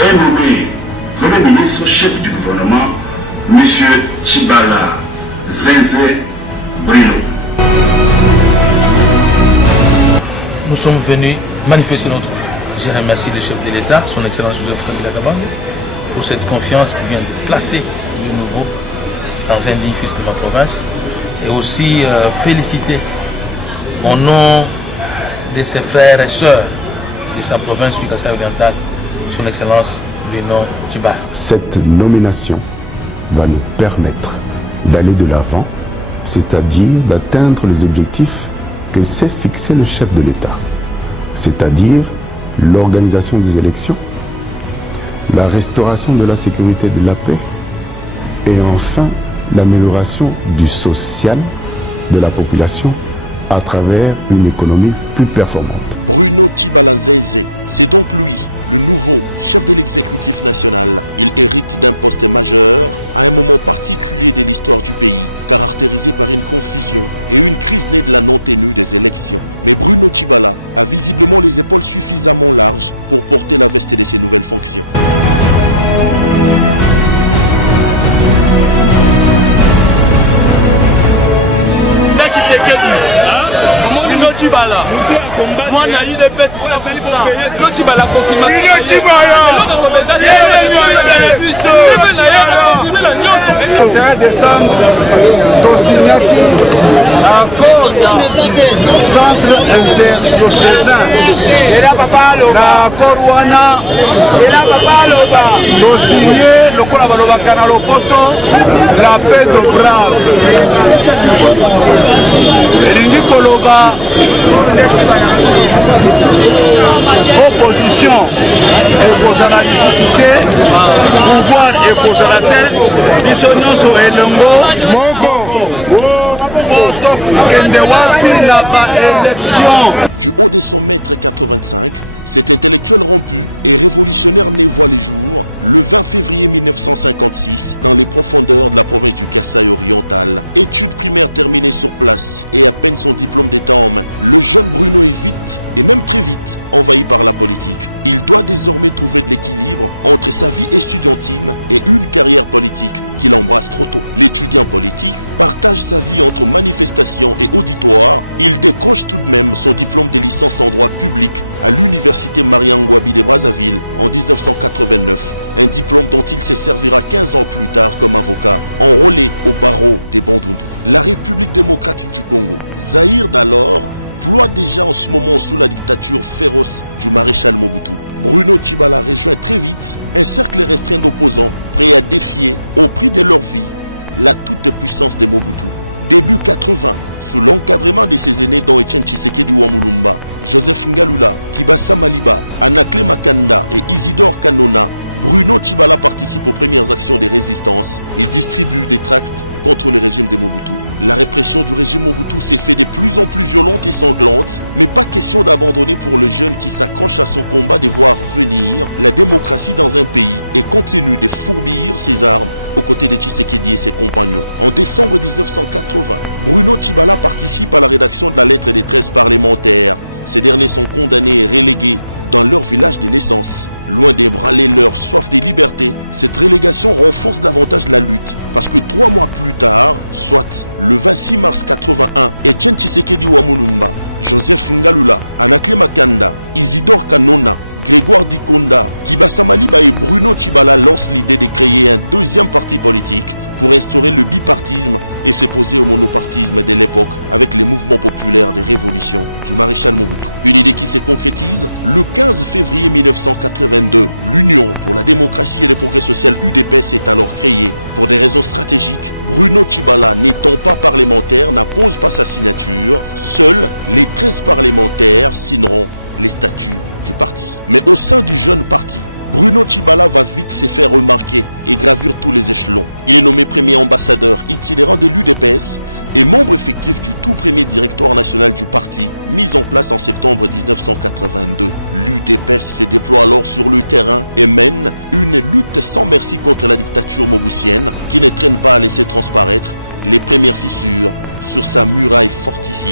est nommé Premier ministre chef du gouvernement, M. Tshibala Zenze Bruno. Nous sommes venus manifester notre joie. Je remercie le chef de l'État, son Excellence Joseph Kabila Kabange, pour cette confiance qui vient de placer de nouveau dans un digne fils de ma province. Et aussi féliciter au nom de ses frères et sœurs de sa province du Kasaï oriental, son Excellence Bruno Tshibala. Cette nomination va nous permettre d'aller de l'avant, c'est-à-dire d'atteindre les objectifs que s'est fixé le chef de l'État, c'est-à-dire l'organisation des élections, la restauration de la sécurité et de la paix, et enfin l'amélioration du social de la population à travers une économie plus performante. Moi, je suis la confirmation. 31 décembre, accord centre interdiocésain. L'accord wana signé la paix de Brave. Opposition et cause à la nécessité, pouvoir et cause à la tête, bisogno sur Elongo, photo Kendewapi, la élection.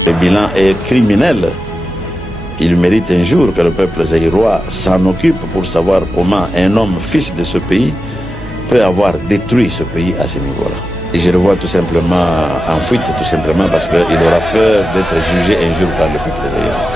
Le bilan est criminel. Il mérite un jour que le peuple zaïrois s'en occupe pour savoir comment un homme fils de ce pays peut avoir détruit ce pays à ce niveau-là. Et je le vois tout simplement en fuite, tout simplement parce qu'il aura peur d'être jugé un jour par le peuple zaïrois.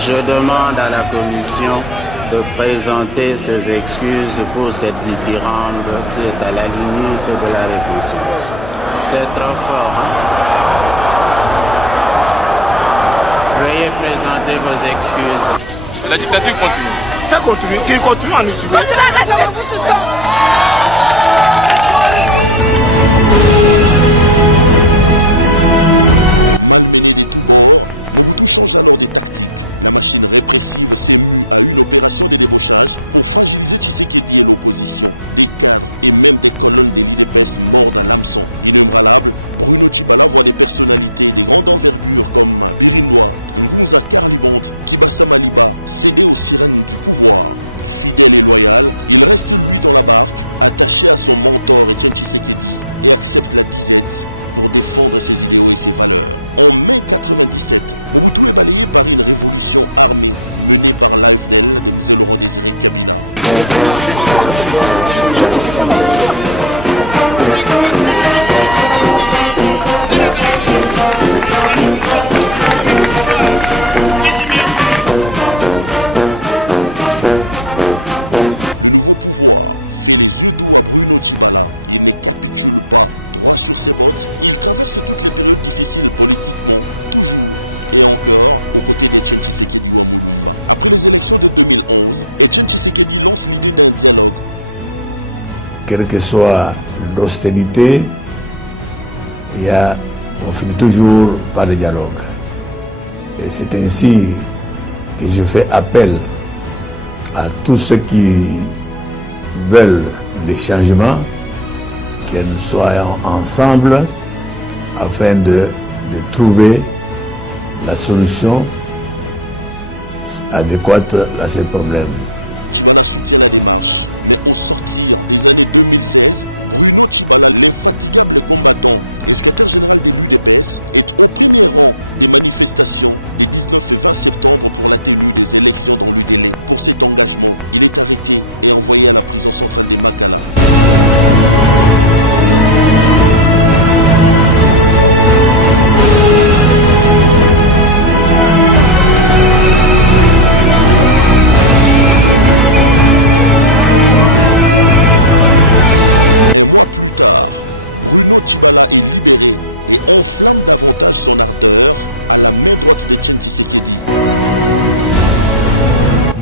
Je demande à la Commission de présenter ses excuses pour cette dithyrambe qui est à la limite de la réconciliation. C'est trop fort, hein? Veuillez présenter vos excuses. La dictature continue. Ça continue, qui continue en Éthiopie. Quelle que soit l'austérité, on finit toujours par le dialogue. Et c'est ainsi que je fais appel à tous ceux qui veulent des changements, que nous soyons ensemble afin de trouver la solution adéquate à ces problèmes.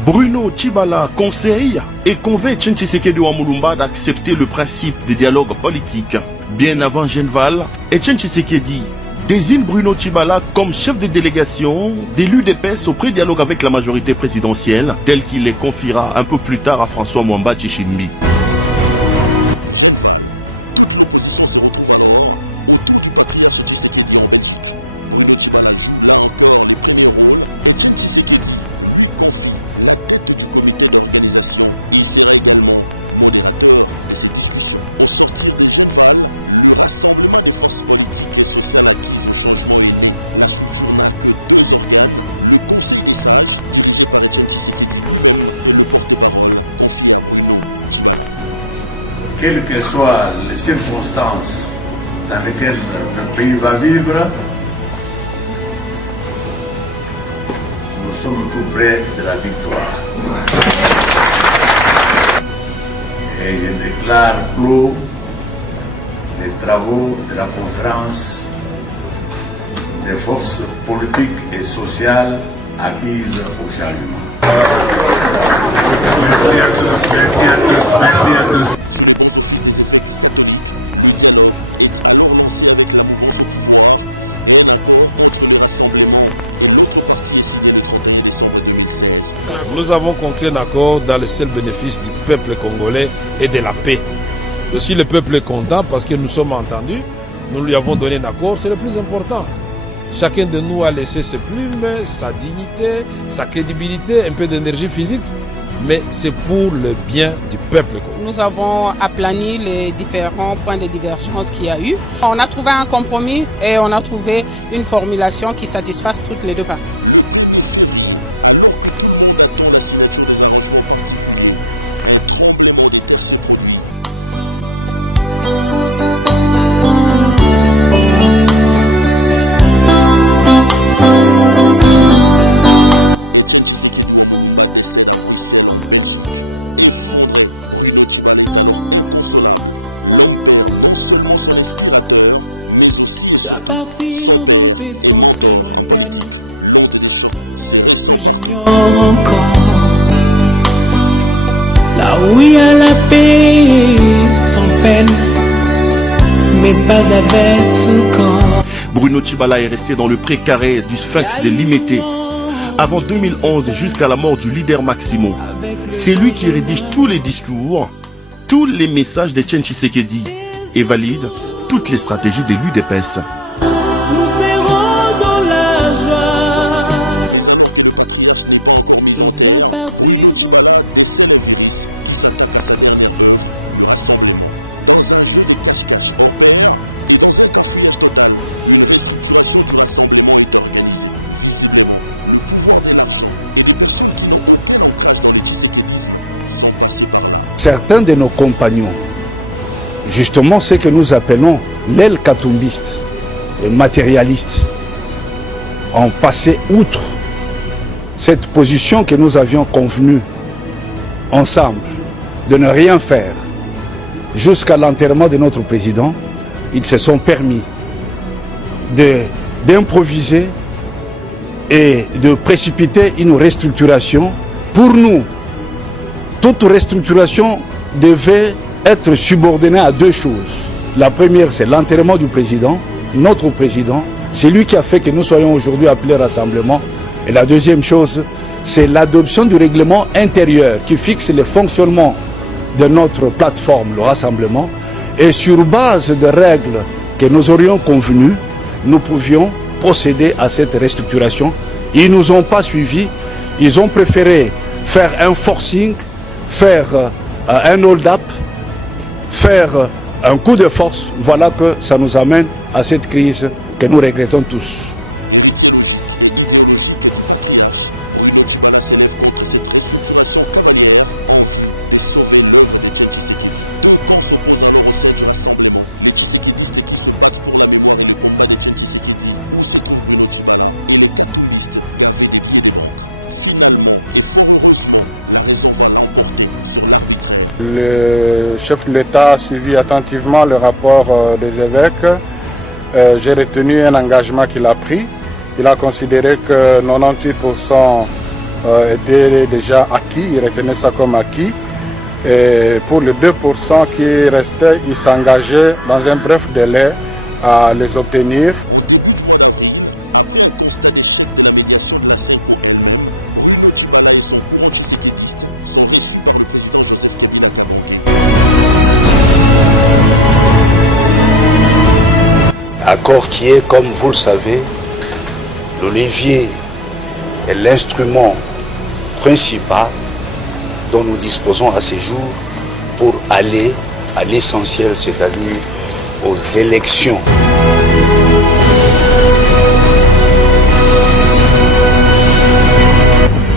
Bruno Tshibala conseille et convainc Etienne Tshisekedi Wamulumba d'accepter le principe de dialogue politique. Bien avant Genval, Etienne Tshisekedi désigne Bruno Tshibala comme chef de délégation de l'UDPS au pré-dialogue avec la majorité présidentielle, tel qu'il les confiera un peu plus tard à François Mwamba Tshishimbi. Quelles que soient les circonstances dans lesquelles le pays va vivre, nous sommes tout près de la victoire. Et je déclare clos les travaux de la conférence des forces politiques et sociales acquises au changement. Merci à tous. Merci à tous. Merci à tous. Nous avons conclu un accord dans le seul bénéfice du peuple congolais et de la paix. Aussi le peuple est content parce que nous sommes entendus, nous lui avons donné un accord, c'est le plus important. Chacun de nous a laissé ses plumes, sa dignité, sa crédibilité, un peu d'énergie physique, mais c'est pour le bien du peuple congolais. Nous avons aplani les différents points de divergence qu'il y a eu. On a trouvé un compromis et on a trouvé une formulation qui satisfasse toutes les deux parties. À partir dans cette contrée lointaine que j'ignore encore, là où il y a la paix sans peine, mais pas avec ce corps. Bruno Tshibala est resté dans le précaré du Sphinx de Limité avant 2011 jusqu'à la mort du leader Maximo. C'est lui qui rédige tous les discours, tous les messages de Etienne Tshisekedi et valide toutes les stratégies de l'UDPS. Nous serons dans la joie. Je dois partir dans ce... Certains de nos compagnons, justement ce que nous appelons l'aile katumbiste, les matérialistes, ont passé outre cette position que nous avions convenue ensemble de ne rien faire jusqu'à l'enterrement de notre président. Ils se sont permis d'improviser et de précipiter une restructuration. Pour nous, toute restructuration devait être subordonnée à deux choses. La première, c'est l'enterrement du président, notre président. C'est lui qui a fait que nous soyons aujourd'hui appelés rassemblement. Et la deuxième chose, c'est l'adoption du règlement intérieur qui fixe le fonctionnement de notre plateforme, le rassemblement. Et sur base de règles que nous aurions convenues, nous pouvions procéder à cette restructuration. Ils ne nous ont pas suivis. Ils ont préféré faire un forcing, faire un hold-up, faire un coup de force. Voilà que ça nous amène à cette crise que nous regrettons tous. Le chef de l'État a suivi attentivement le rapport des évêques. J'ai retenu un engagement qu'il a pris. Il a considéré que 98% était déjà acquis, il retenait ça comme acquis. Et pour les 2% qui restaient, il s'engageait dans un bref délai à les obtenir. Accord qui est, comme vous le savez, le levier et l'instrument principal dont nous disposons à ce jour pour aller à l'essentiel, c'est-à-dire aux élections.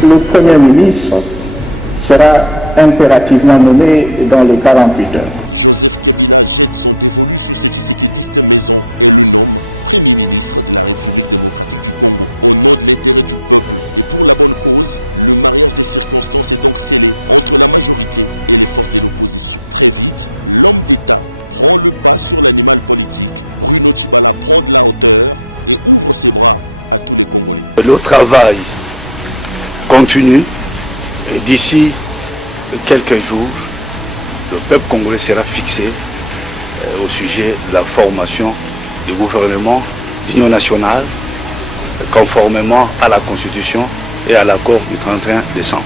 Le Premier ministre sera impérativement nommé dans les 48 heures. Le travail continue et d'ici quelques jours, le peuple congolais sera fixé au sujet de la formation du gouvernement d'union nationale conformément à la Constitution et à l'accord du 31 décembre.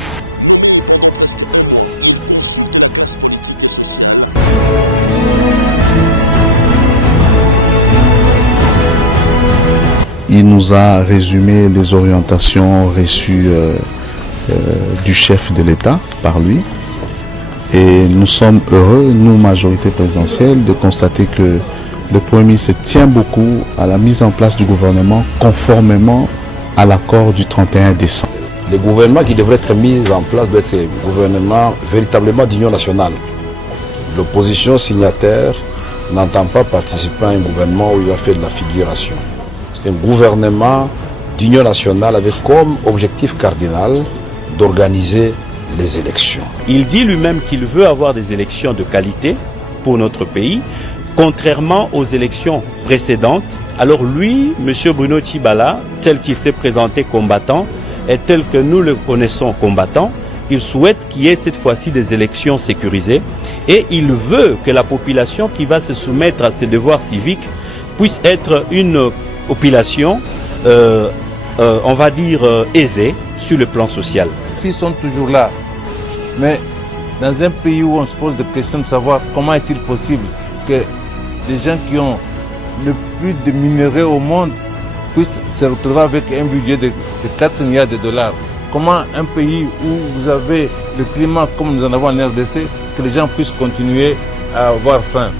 Il nous a résumé les orientations reçues du chef de l'État par lui. Et nous sommes heureux, nous, majorité présidentielle, de constater que le Premier ministre tient beaucoup à la mise en place du gouvernement conformément à l'accord du 31 décembre. Le gouvernement qui devrait être mis en place doit être un gouvernement véritablement d'union nationale. L'opposition signataire n'entend pas participer à un gouvernement où il va faire de la figuration. C'est un gouvernement d'union nationale avec comme objectif cardinal d'organiser les élections. Il dit lui-même qu'il veut avoir des élections de qualité pour notre pays, contrairement aux élections précédentes. Alors lui, M. Bruno Tshibala, tel qu'il s'est présenté combattant et tel que nous le connaissons combattant, il souhaite qu'il y ait cette fois-ci des élections sécurisées et il veut que la population qui va se soumettre à ses devoirs civiques puisse être une population, on va dire, aisée sur le plan social. Ils sont toujours là, mais dans un pays où on se pose des questions de savoir comment est-il possible que les gens qui ont le plus de minerais au monde puissent se retrouver avec un budget de 4 milliards de dollars. Comment un pays où vous avez le climat comme nous en avons en RDC, que les gens puissent continuer à avoir faim.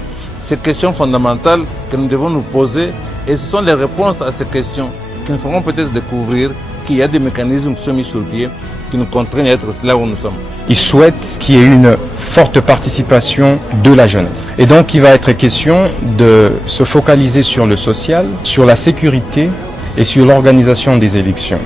Ces questions fondamentales que nous devons nous poser, et ce sont les réponses à ces questions qui nous feront peut-être découvrir qu'il y a des mécanismes qui sont mis sur le pied qui nous contraignent à être là où nous sommes. Il souhaite qu'il y ait une forte participation de la jeunesse. Et donc il va être question de se focaliser sur le social, sur la sécurité et sur l'organisation des élections.